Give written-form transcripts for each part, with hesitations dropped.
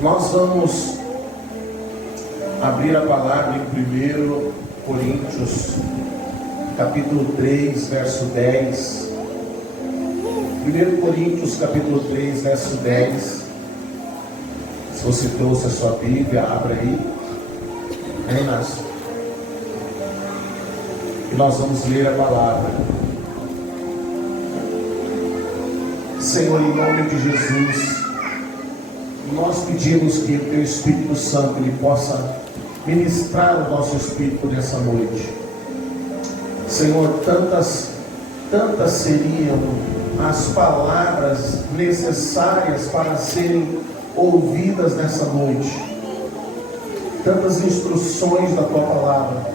Nós vamos abrir a palavra em 1 Coríntios, capítulo 3, verso 10. 1 Coríntios, capítulo 3, verso 10. Se você trouxe a sua Bíblia, abra aí. Hein, Inácio? E nós vamos ler a palavra. Senhor, em nome de Jesus, nós pedimos que o Teu Espírito Santo ele possa ministrar o nosso espírito nessa noite. Senhor, tantas seriam as palavras necessárias para serem ouvidas nessa noite, tantas instruções da Tua palavra,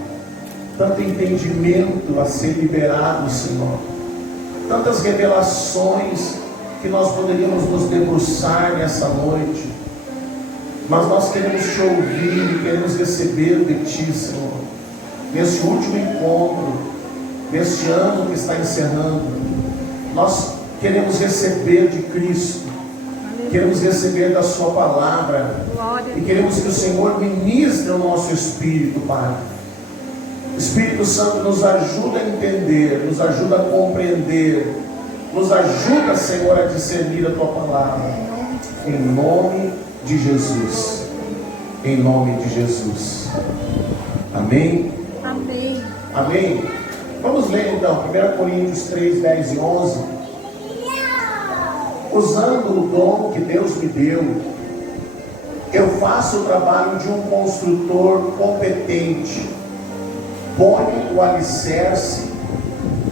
tanto entendimento a ser liberado, Senhor, tantas revelações que nós poderíamos nos debruçar nessa noite, mas nós queremos Te ouvir e queremos receber de Ti, Senhor, nesse último encontro, neste ano que está encerrando. Nós queremos receber de Cristo, queremos receber da Sua palavra, e queremos que o Senhor ministre o nosso espírito, Pai. Espírito Santo, nos ajuda a entender, nos ajuda a compreender, nos ajuda, Senhor, a discernir a Tua palavra, em nome de Jesus, em nome de Jesus, amém? Amém. Amém? Vamos ler então, 1 Coríntios 3, 10 e 11. Usando o dom que Deus me deu, eu faço o trabalho de um construtor competente. Põe o alicerce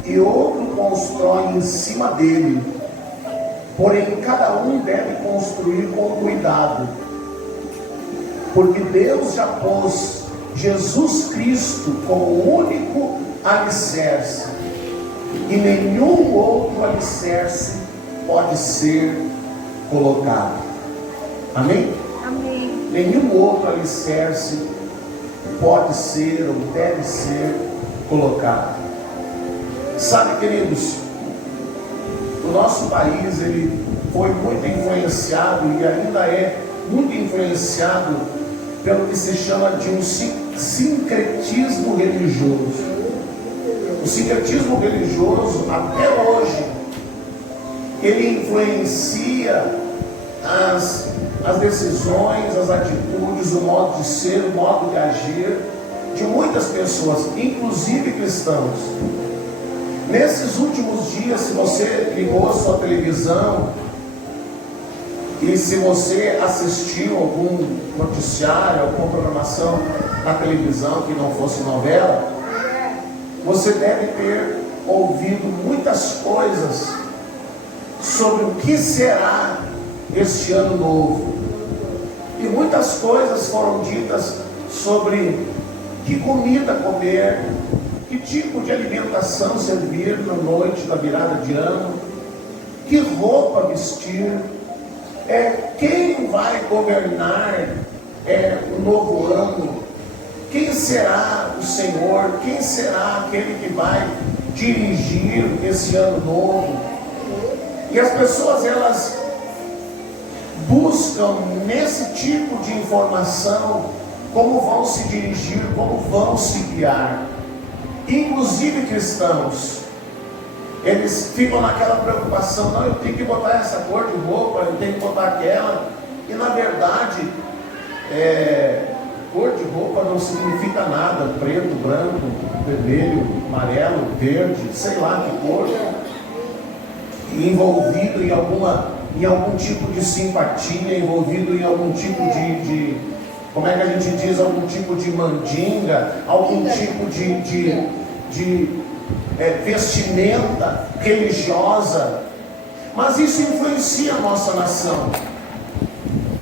e outro constrói em cima dele. Porém, cada um deve construir com cuidado, porque Deus já pôs Jesus Cristo como o único alicerce, e nenhum outro alicerce pode ser colocado. Amém? Amém. Nenhum outro alicerce pode ser ou deve ser colocado. Sabe, queridos, o nosso país ele foi muito influenciado e ainda é muito influenciado pelo que se chama de um sincretismo religioso. O sincretismo religioso, até hoje, ele influencia as decisões, as atitudes, o modo de ser, o modo de agir de muitas pessoas, inclusive cristãos. Nesses últimos dias, se você ligou a sua televisão e se você assistiu algum noticiário, alguma programação na televisão que não fosse novela, você deve ter ouvido muitas coisas sobre o que será este ano novo. E muitas coisas foram ditas sobre que comida comer, que tipo de alimentação servir na noite da virada de ano, que roupa vestir, quem vai governar o novo ano, quem será o Senhor, quem será aquele que vai dirigir esse ano novo. E as pessoas, elas buscam nesse tipo de informação como vão se dirigir, como vão se guiar. Inclusive cristãos, eles ficam naquela preocupação: não, eu tenho que botar essa cor de roupa, eu tenho que botar aquela. E na verdade, cor de roupa não significa nada. Preto, branco, vermelho, amarelo, verde, sei lá que cor. Envolvido em algum tipo de simpatia, envolvido em algum tipo de como é que a gente diz, algum tipo de mandinga, algum tipo de vestimenta religiosa. Mas isso influencia a nossa nação.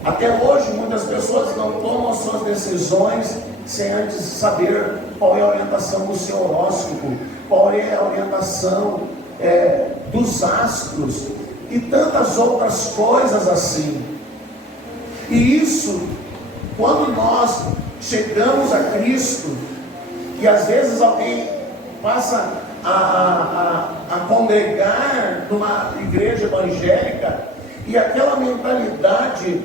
Até hoje muitas pessoas não tomam as suas decisões sem antes saber qual é a orientação do seu horóscopo, qual é a orientação dos astros e tantas outras coisas assim. E isso, quando nós chegamos a Cristo, e às vezes alguém passa a congregar numa igreja evangélica, e aquela mentalidade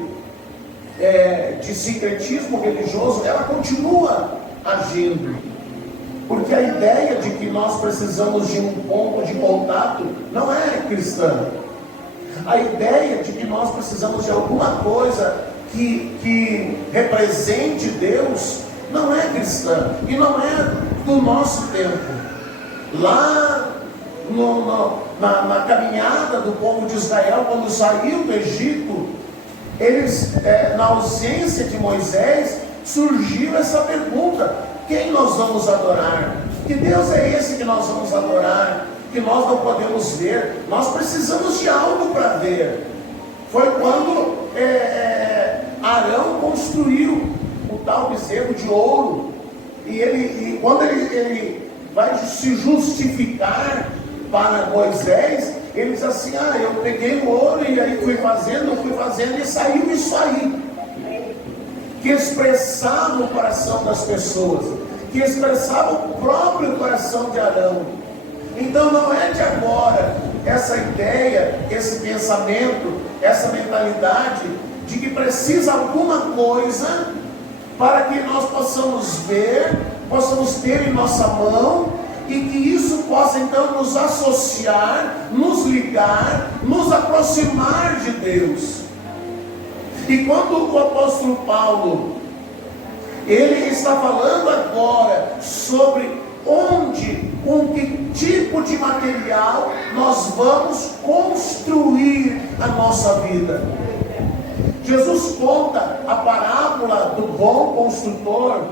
de sincretismo religioso, ela continua agindo. Porque a ideia de que nós precisamos de um ponto de contato não é cristã. A ideia de que nós precisamos de alguma coisa que represente Deus não é cristã. E não é do nosso tempo. Lá na caminhada do povo de Israel, quando saiu do Egito, eles, na ausência de Moisés, surgiu essa pergunta: quem nós vamos adorar? Que Deus é esse que nós vamos adorar? Que nós não podemos ver. Nós precisamos de algo para ver. Foi quando Arão construiu o tal bezerro de ouro. E quando ele vai se justificar para Moisés, ele diz assim: eu peguei o ouro e aí fui fazendo e saiu isso aí. Que expressava o coração das pessoas, que expressava o próprio coração de Arão. Então não é de agora essa ideia, esse pensamento, essa mentalidade de que precisa alguma coisa para que nós possamos ver, possamos ter em nossa mão, e que isso possa então nos associar, nos ligar, nos aproximar de Deus. E quando o apóstolo Paulo, ele está falando agora sobre onde, com que tipo de material nós vamos construir a nossa vida. Jesus conta a parábola do bom construtor,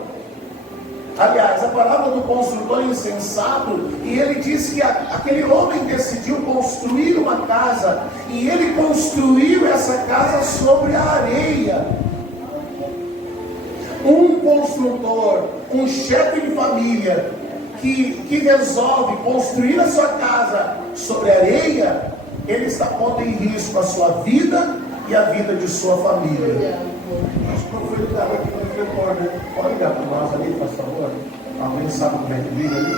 aliás, a parábola do construtor insensato, e ele diz que aquele homem decidiu construir uma casa, e ele construiu essa casa sobre a areia. Um construtor, um chefe de família, que resolve construir a sua casa sobre a areia, ele está pondo em risco a sua vida e a vida de sua família. Acho que eu fui ligar aqui no telefone. Pode ligar para nós ali, por favor? Alguém sabe como é que liga ali?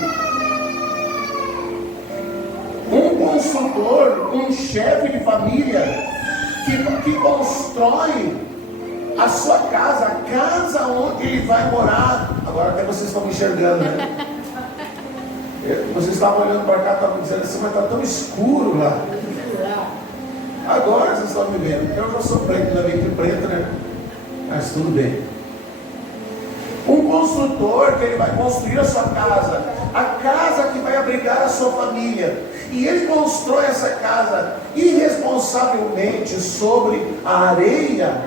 Um consultor, um chefe de família que constrói a sua casa, a casa onde ele vai morar. Agora até vocês estão me enxergando, né? Vocês estavam olhando para cá, estavam dizendo assim: mas está tão escuro lá. Agora vocês estão me vendo. Eu já sou preto, não é bem que preto, né? Mas tudo bem. Um construtor que ele vai construir a sua casa, a casa que vai abrigar a sua família, e ele constrói essa casa irresponsavelmente sobre a areia,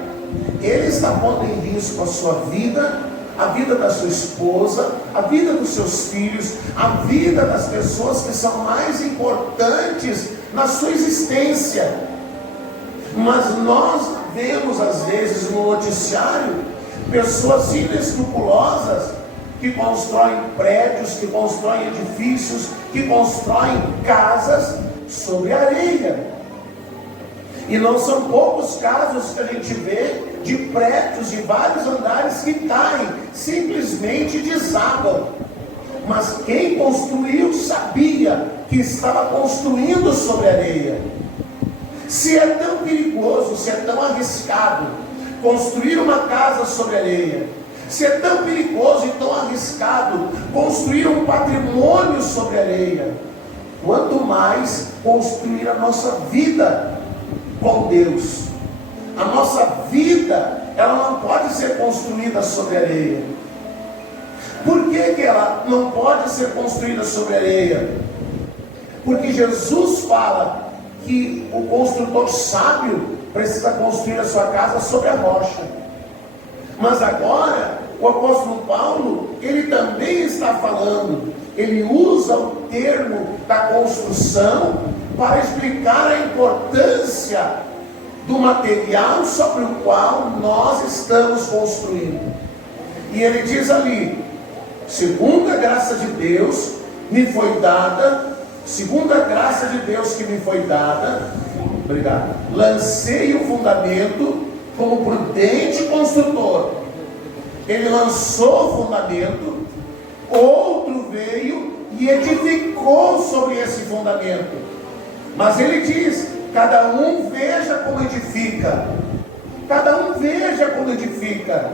ele está pondo em risco a sua vida, a vida da sua esposa, a vida dos seus filhos, a vida das pessoas que são mais importantes na sua existência. Mas nós vemos às vezes no noticiário pessoas inescrupulosas que constroem prédios, que constroem edifícios, que constroem casas sobre areia. E não são poucos casos que a gente vê de prédios de vários andares que caem, simplesmente desabam. Mas quem construiu sabia que estava construindo sobre areia. Se é tão perigoso, se é tão arriscado construir uma casa sobre areia, se é tão perigoso e tão arriscado construir um patrimônio sobre areia, quanto mais construir a nossa vida com Deus. A nossa vida, ela não pode ser construída sobre areia. Por que ela não pode ser construída sobre areia? Porque Jesus fala que o construtor sábio precisa construir a sua casa sobre a rocha. Mas agora, o apóstolo Paulo, ele também está falando, ele usa o termo da construção para explicar a importância do material sobre o qual nós estamos construindo. E ele diz ali: segundo a graça de Deus me foi dada, segundo a graça de Deus que me foi dada, obrigado, lancei o fundamento como prudente construtor. Ele lançou o fundamento, outro veio e edificou sobre esse fundamento. Mas ele diz: cada um veja como edifica, cada um veja como edifica,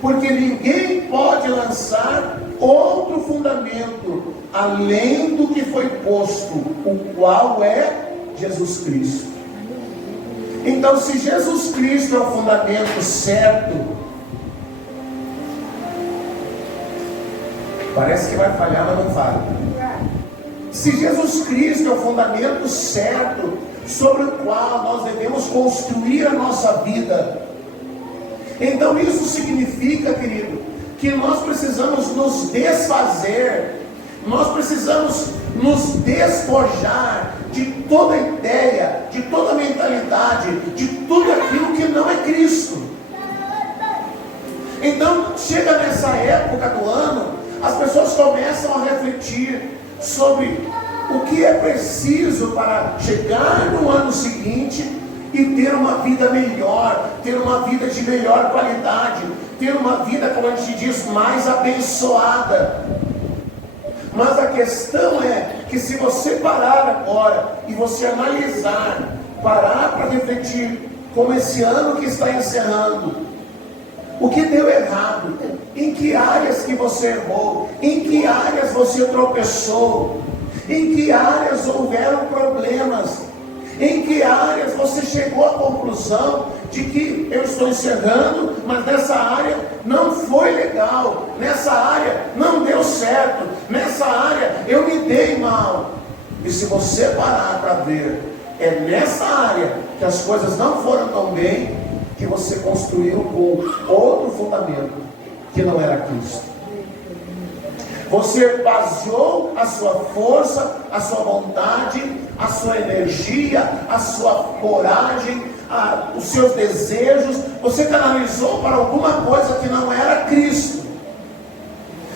porque ninguém pode lançar outro fundamento além do que foi posto, o qual é Jesus Cristo. Então, se Jesus Cristo é o fundamento certo, parece que vai falhar, mas não falha. Se Jesus Cristo é o fundamento certo sobre o qual nós devemos construir a nossa vida, então isso significa, querido, que nós precisamos nos desfazer, nós precisamos nos despojar de toda ideia, de toda mentalidade, de tudo aquilo que não é Cristo. Então, chega nessa época do ano, as pessoas começam a refletir sobre o que é preciso para chegar no ano seguinte e ter uma vida melhor, ter uma vida de melhor qualidade, ter uma vida, como a gente diz, mais abençoada. Mas a questão é que se você parar agora e você analisar, parar para refletir como esse ano que está encerrando, o que deu errado, em que áreas que você errou, em que áreas você tropeçou, em que áreas houveram problemas, em que áreas você chegou à conclusão de que eu estou encerrando, mas nessa área não foi legal, nessa área não deu certo, nessa área eu me dei mal. E se você parar para ver, é nessa área que as coisas não foram tão bem, que você construiu com outro fundamento, que não era Cristo. Você baseou a sua força, a sua vontade, a sua energia, a sua coragem, os seus desejos, você canalizou para alguma coisa que não era Cristo.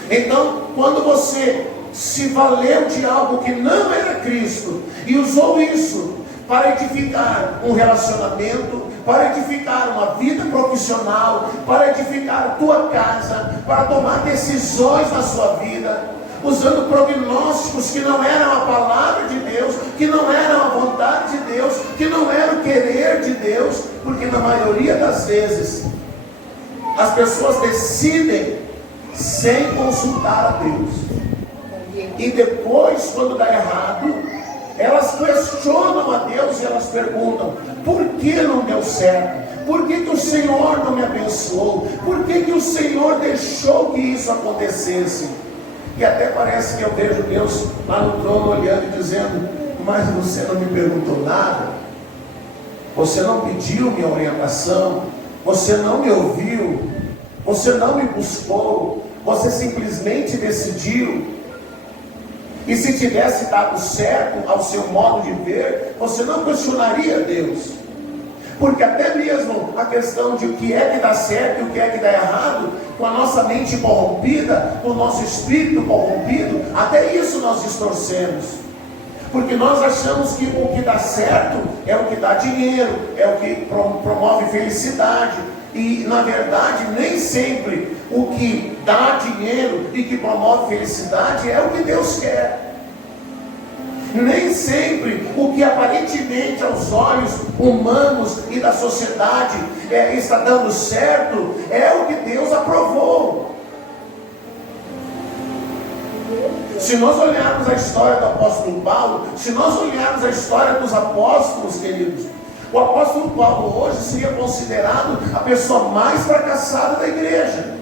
Então, quando você se valeu de algo que não era Cristo e usou isso para edificar um relacionamento, para edificar uma vida profissional, para edificar a tua casa, para tomar decisões na sua vida, usando prognósticos que não eram a palavra de Deus, que não eram a vontade de Deus, que não era o querer de Deus, porque na maioria das vezes as pessoas decidem sem consultar a Deus, e depois, quando dá errado, elas questionam a Deus e elas perguntam: por que não deu certo? Por que o Senhor não me abençoou? Por que o Senhor deixou que isso acontecesse? E até parece que eu vejo Deus lá no trono olhando e dizendo: mas você não me perguntou nada, você não pediu minha orientação, você não me ouviu, você não me buscou, você simplesmente decidiu. E se tivesse dado certo ao seu modo de ver, você não questionaria Deus. Porque até mesmo a questão de o que é que dá certo e o que é que dá errado, com a nossa mente corrompida, com o nosso espírito corrompido, até isso nós distorcemos. Porque nós achamos que o que dá certo é o que dá dinheiro, é o que promove felicidade. E na verdade nem sempre o que dá dinheiro e que promove felicidade é o que Deus quer. Nem sempre o que aparentemente aos olhos humanos e da sociedade está dando certo é o que Deus aprovou. Se nós olharmos a história do apóstolo Paulo, se nós olharmos a história dos apóstolos, queridos, o apóstolo Paulo hoje seria considerado a pessoa mais fracassada da igreja,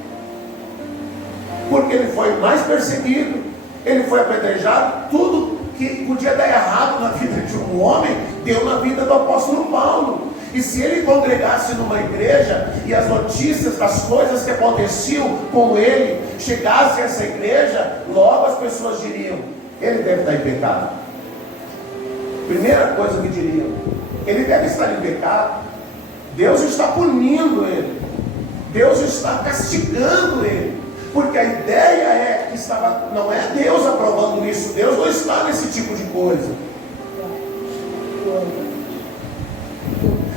porque ele foi mais perseguido, ele foi apedrejado. Tudo que podia dar errado na vida de um homem, deu na vida do apóstolo Paulo. E se ele congregasse numa igreja e as notícias das coisas que aconteciam com ele chegassem a essa igreja, logo as pessoas diriam: ele deve estar em pecado. Primeira coisa que diriam: ele deve estar em pecado, Deus está punindo ele, Deus está castigando ele, porque a ideia é que não é Deus aprovando isso, Deus não está nesse tipo de coisa.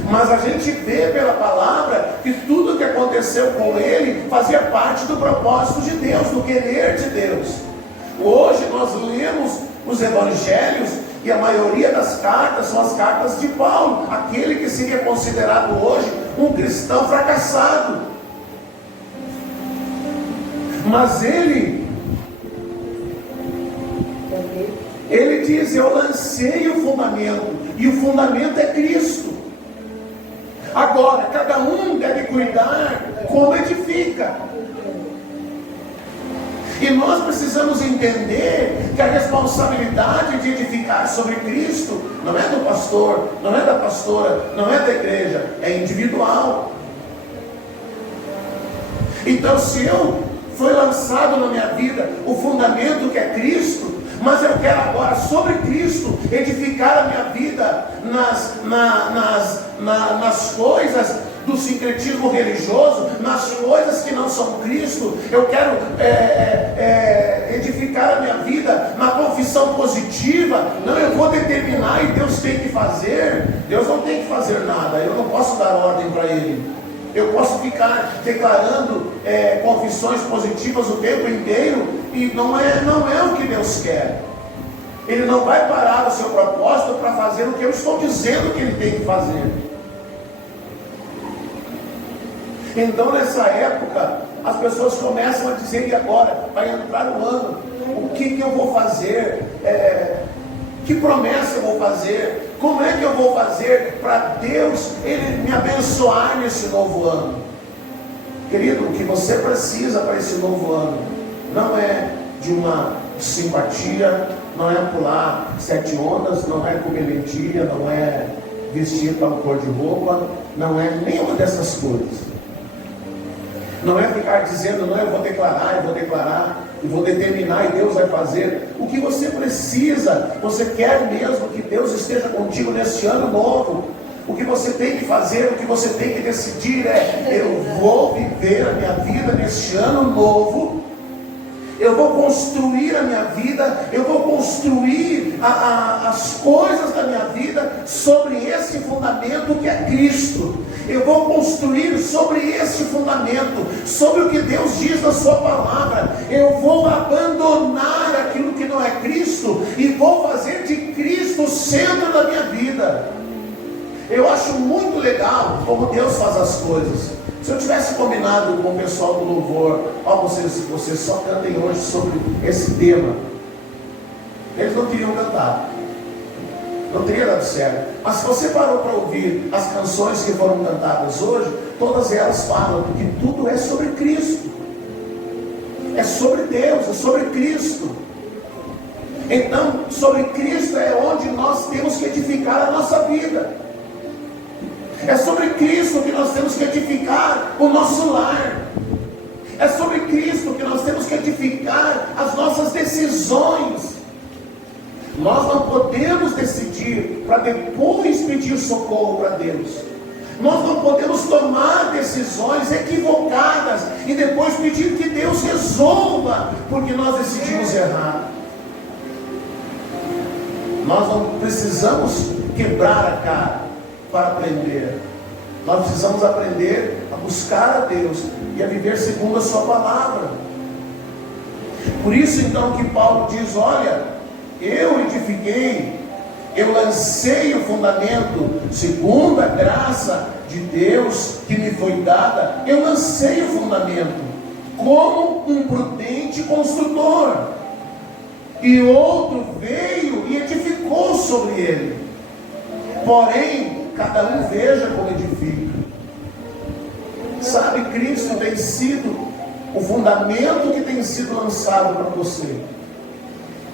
Mas a gente vê pela palavra que tudo que aconteceu com ele fazia parte do propósito de Deus, do querer de Deus. Hoje nós lemos os evangelhos e a maioria das cartas são as cartas de Paulo, aquele que seria considerado hoje um cristão fracassado. Mas ele diz: eu lancei o fundamento, e o fundamento é Cristo. Agora, cada um deve cuidar como edifica. E nós precisamos entender que a responsabilidade de edificar sobre Cristo não é do pastor, não é da pastora, não é da igreja, é individual. Então, se eu foi lançado na minha vida o fundamento que é Cristo, mas eu quero agora sobre Cristo edificar a minha vida nas coisas do sincretismo religioso, nas coisas que não são Cristo. Eu quero edificar a minha vida na confissão positiva. Não, eu vou determinar e Deus tem que fazer. Deus não tem que fazer nada, eu não posso dar ordem para Ele. Eu posso ficar declarando confissões positivas o tempo inteiro, e não é o que Deus quer. Ele não vai parar o seu propósito para fazer o que eu estou dizendo que Ele tem que fazer. Então, nessa época, as pessoas começam a dizer: e agora? Vai entrar o ano, o que eu vou fazer? Que promessa eu vou fazer? Como é que eu vou fazer para Deus Ele me abençoar nesse novo ano? Querido, o que você precisa para esse novo ano não é de uma simpatia, não é pular 7 ondas, não é comer lentilha, não é vestir tal cor de roupa, não é nenhuma dessas coisas. Não é ficar dizendo: não, eu vou declarar e vou determinar e Deus vai fazer. O que você precisa, você quer mesmo que Deus esteja contigo neste ano novo, o que você tem que fazer, o que você tem que decidir é: eu vou viver a minha vida neste ano novo, eu vou construir a minha vida, eu vou construir as coisas da minha vida sobre esse fundamento que é Cristo. Eu vou construir sobre esse fundamento, sobre o que Deus diz na sua palavra. Eu vou abandonar aquilo que não é Cristo e vou fazer de Cristo o centro da minha vida. Eu acho muito legal como Deus faz as coisas. Se eu tivesse combinado com o pessoal do louvor: vocês só cantem hoje sobre esse tema, eles não teriam cantado, não teria dado certo. Mas se você parou para ouvir as canções que foram cantadas hoje, todas elas falam que tudo é sobre Cristo, é sobre Deus, é sobre Cristo. Então, sobre Cristo é onde nós temos que edificar a nossa vida. É sobre Cristo que nós temos que edificar o nosso lar. É sobre Cristo que nós temos que edificar as nossas decisões. Nós não podemos decidir para depois pedir socorro para Deus. Nós não podemos tomar decisões equivocadas e depois pedir que Deus resolva, porque nós decidimos errar. Nós não precisamos quebrar a cara para aprender. Nós precisamos aprender a buscar a Deus e a viver segundo a sua palavra. Por isso então que Paulo diz: olha, eu edifiquei, eu lancei o fundamento segundo a graça de Deus que me foi dada. Eu lancei o fundamento como um prudente construtor, e outro veio e edificou sobre ele. Porém, cada um veja como edifica. Sabe, Cristo tem sido o fundamento que tem sido lançado para você.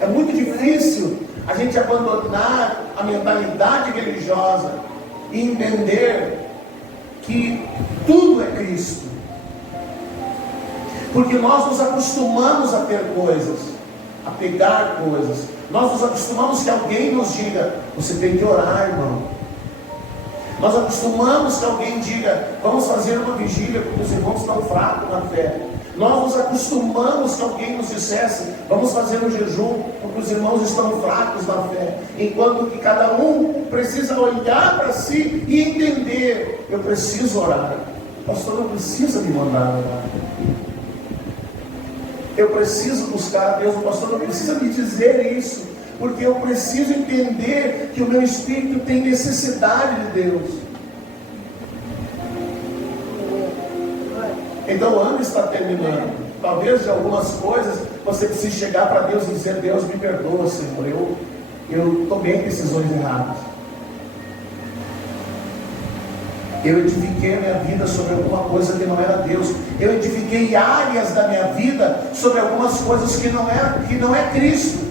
É muito difícil a gente abandonar a mentalidade religiosa e entender que tudo é Cristo. Porque nós nos acostumamos a ter coisas, a pegar coisas. Nós nos acostumamos que alguém nos diga: você tem que orar, irmão. Nós acostumamos que alguém diga: vamos fazer uma vigília porque os irmãos estão fracos na fé. Nós nos acostumamos que alguém nos dissesse: vamos fazer um jejum porque os irmãos estão fracos na fé. Enquanto que cada um precisa olhar para si e entender: eu preciso orar. O pastor não precisa me mandar orar. Eu preciso buscar a Deus. O pastor não precisa me dizer isso, porque eu preciso entender que o meu espírito tem necessidade de Deus. Então o ano está terminando. Talvez de algumas coisas você precise chegar para Deus e dizer: Deus, me perdoa, Senhor, eu tomei decisões erradas. Eu edifiquei a minha vida sobre alguma coisa que não era Deus. Eu edifiquei áreas da minha vida sobre algumas coisas que não é Cristo.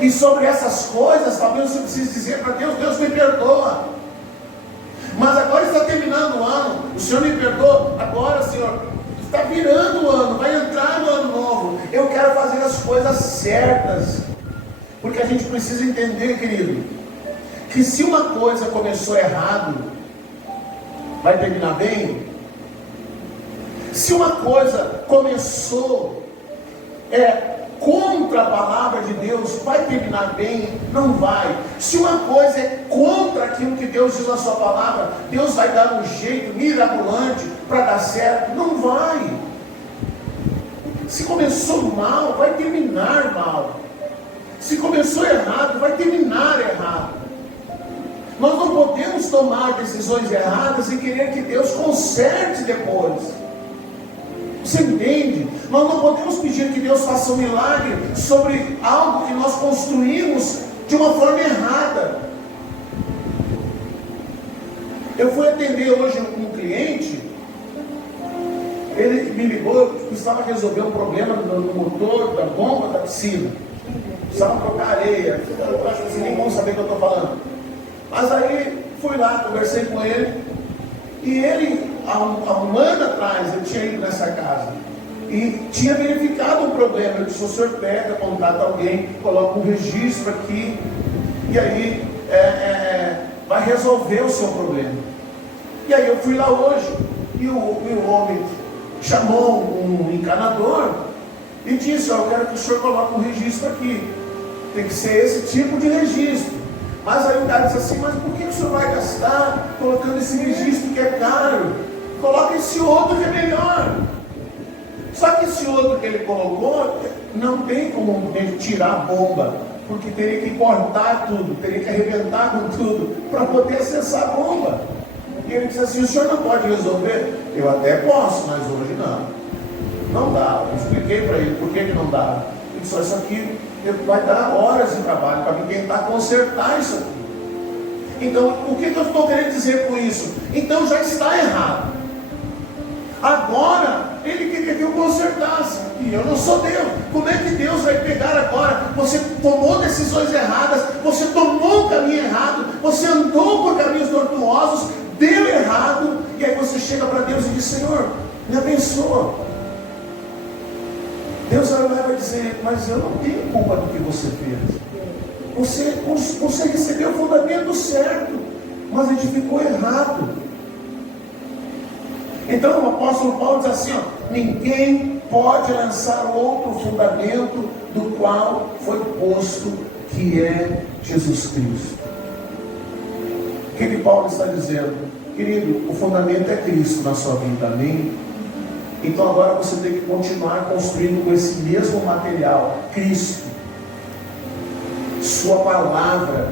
E sobre essas coisas, talvez você precise dizer para Deus: Deus, me perdoa. Mas agora está terminando o ano, o Senhor me perdoa. Agora, Senhor, está virando o ano, vai entrar no ano novo. Eu quero fazer as coisas certas. Porque a gente precisa entender, querido, que se uma coisa começou errado, vai terminar bem? Se uma coisa começou contra a palavra de Deus, vai terminar bem? Não vai. Se uma coisa é contra aquilo que Deus diz na sua palavra, Deus vai dar um jeito mirabolante para dar certo? Não vai. Se começou mal, vai terminar mal. Se começou errado, vai terminar errado. Nós não podemos tomar decisões erradas e querer que Deus conserte depois. Você entende? Nós não podemos pedir que Deus faça um milagre sobre algo que nós construímos de uma forma errada. Eu fui atender hoje um cliente. Ele me ligou, precisava resolver um problema no motor da bomba da piscina. Precisava trocar areia. Eu acho que vocês nem vão saber o que eu estou falando. Mas aí fui lá, conversei com ele. E ele, há um ano atrás, eu tinha ido nessa casa e tinha verificado um problema. Eu disse: o senhor pega, contata alguém, coloca um registro aqui e aí vai resolver o seu problema. E aí eu fui lá hoje e o homem chamou um encanador e disse: eu quero que o senhor coloque um registro aqui. Tem que ser esse tipo de registro. Mas aí o cara disse assim: mas por que o senhor vai gastar colocando esse registro que é caro? Coloca esse outro que é melhor. Só que esse outro que ele colocou, não tem como ele tirar a bomba, porque teria que cortar tudo, teria que arrebentar com tudo, para poder acessar a bomba. E ele disse assim: o senhor não pode resolver? Eu até posso, mas hoje não. Não dá. Eu expliquei para ele por que não dá. Ele disse: isso aqui vai dar horas de trabalho para mim tentar consertar isso aqui. Então, o que eu estou querendo dizer com isso? Então já está errado. Agora, ele queria que eu consertasse. E eu não sou Deus. Como é que Deus vai pegar agora? Você tomou decisões erradas, você tomou um caminho errado, você andou por caminhos tortuosos, deu errado, e aí você chega para Deus e diz: Senhor, me abençoa. Deus vai dizer: mas eu não tenho culpa do que você fez. Você recebeu o fundamento certo, mas edificou errado. Então o apóstolo Paulo diz assim: ninguém pode lançar outro fundamento do qual foi posto, que é Jesus Cristo. O que Paulo está dizendo? Querido, o fundamento é Cristo na sua vida, amém? Então agora você tem que continuar construindo com esse mesmo material, Cristo, sua palavra.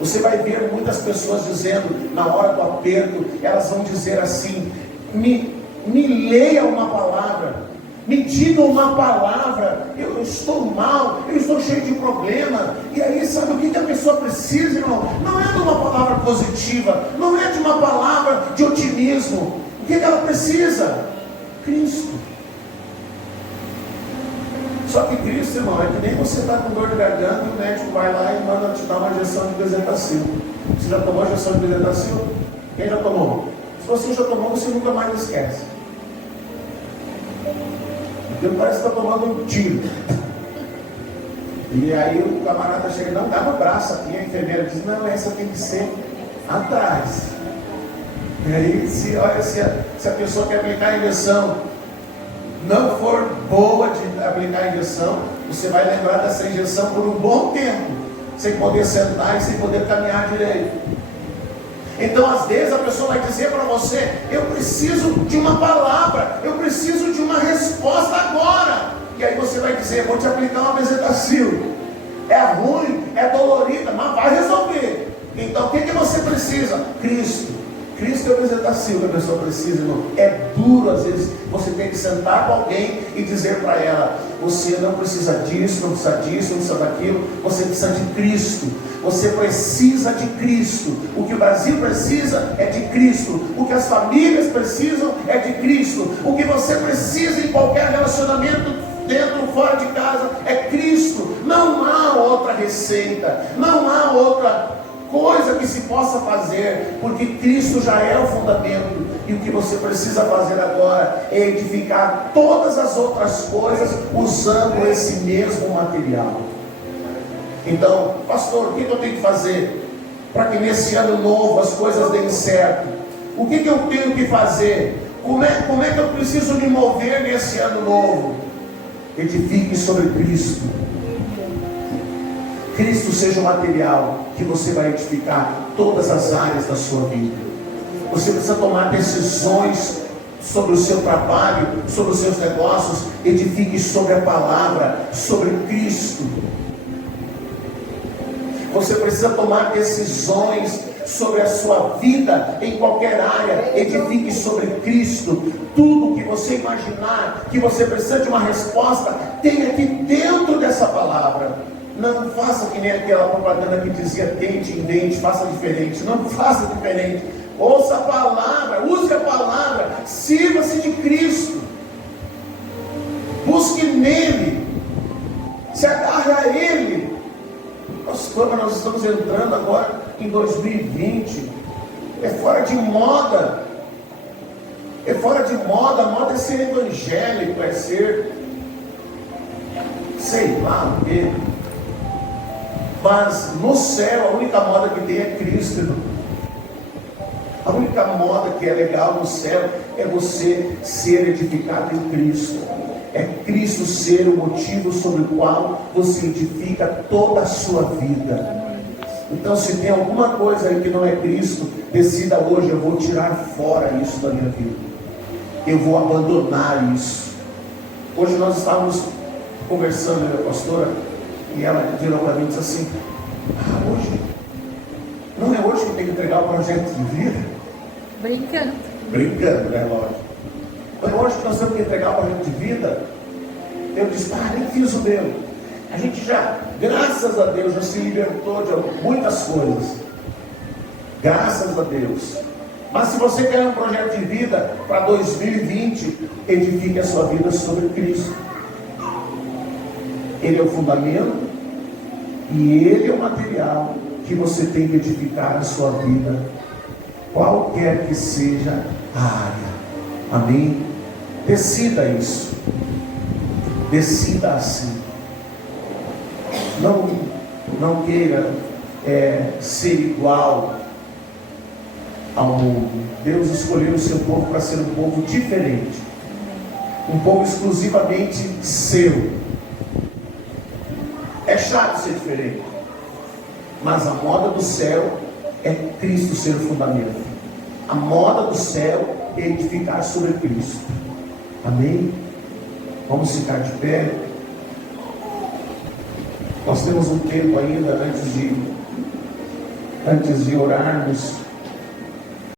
Você vai ver muitas pessoas dizendo, na hora do aperto, elas vão dizer assim: me leia uma palavra, me diga uma palavra, eu estou mal, eu estou cheio de problema. E aí sabe o que a pessoa precisa, irmão? Não é de uma palavra positiva, não é de uma palavra de otimismo. O que ela precisa? Cristo. Só que Cristo, irmão, é que nem você está com dor de garganta e o médico vai lá e manda te dar uma injeção de Bezetacil. Você já tomou a injeção de Bezetacil? Quem já tomou? Se você já tomou, você nunca mais esquece. Porque parece que está tomando um tiro. E aí o camarada chega: não, dá no braço aqui. A enfermeira diz: não, essa tem que ser atrás. E aí, se a pessoa que aplicar a injeção não for boa de aplicar a injeção, você vai lembrar dessa injeção por um bom tempo, sem poder sentar e sem poder caminhar direito. Então às vezes a pessoa vai dizer para você: eu preciso de uma palavra, eu preciso de uma resposta agora. E aí você vai dizer: vou te aplicar uma Bezetacil. É ruim, é dolorida, mas vai resolver. Então o que você precisa? Cristo. Cristo representa assim o que a pessoa precisa, irmão. É duro, às vezes, você tem que sentar com alguém e dizer para ela: você não precisa disso, não precisa disso, não precisa daquilo, você precisa de Cristo. Você precisa de Cristo. O que o Brasil precisa é de Cristo. O que as famílias precisam é de Cristo. O que você precisa em qualquer relacionamento, dentro ou fora de casa, é Cristo. Não há outra receita, não há outra coisa que se possa fazer, porque Cristo já é o fundamento. E o que você precisa fazer agora é edificar todas as outras coisas usando esse mesmo material. Então, pastor, o que eu tenho que fazer para que nesse ano novo as coisas deem certo? O que eu tenho que fazer? Como é que eu preciso me mover nesse ano novo? Edifique sobre Cristo. Cristo seja o material que você vai edificar todas as áreas da sua vida. Você precisa tomar decisões sobre o seu trabalho, sobre os seus negócios. Edifique sobre a palavra, sobre Cristo. Você precisa tomar decisões sobre a sua vida em qualquer área. Edifique sobre Cristo. Tudo que você imaginar que você precisa de uma resposta, tenha aqui dentro dessa palavra. Não faça que nem aquela propaganda que dizia: tente, invente, faça diferente. Não faça diferente. Ouça a palavra, use a palavra, sirva-se de Cristo, busque nele, se agarre a ele. Nós estamos entrando agora em 2020, é fora de moda, a moda é ser evangélico, é ser, sei lá o quê. Mas no céu a única moda que tem é Cristo, irmão. A única moda que é legal no céu é você ser edificado em Cristo. É Cristo ser o motivo sobre o qual você edifica toda a sua vida. Então, se tem alguma coisa aí que não é Cristo, decida hoje: eu vou tirar fora isso da minha vida. Eu vou abandonar isso. Hoje nós estávamos conversando com a minha pastora, e ela virou para mim e disse assim: hoje, não é hoje que tem que entregar o projeto de vida? Brincando, né, lógico. Mas hoje que nós temos que entregar o projeto de vida. Eu disse: nem fiz o meu. A gente já, graças a Deus, já se libertou de muitas coisas. Graças a Deus. Mas se você quer um projeto de vida para 2020, edifique a sua vida sobre Cristo. Ele é o fundamento e Ele é o material que você tem que edificar a sua vida, qualquer que seja a área. Amém? Decida isso. Decida assim. Não queira ser igual ao mundo. Deus escolheu o seu povo para ser um povo diferente, um povo exclusivamente seu. É chato ser diferente, mas a moda do céu é Cristo ser o fundamento. A moda do céu é edificar sobre Cristo. Amém? Vamos ficar de pé. Nós temos um tempo ainda antes de orarmos.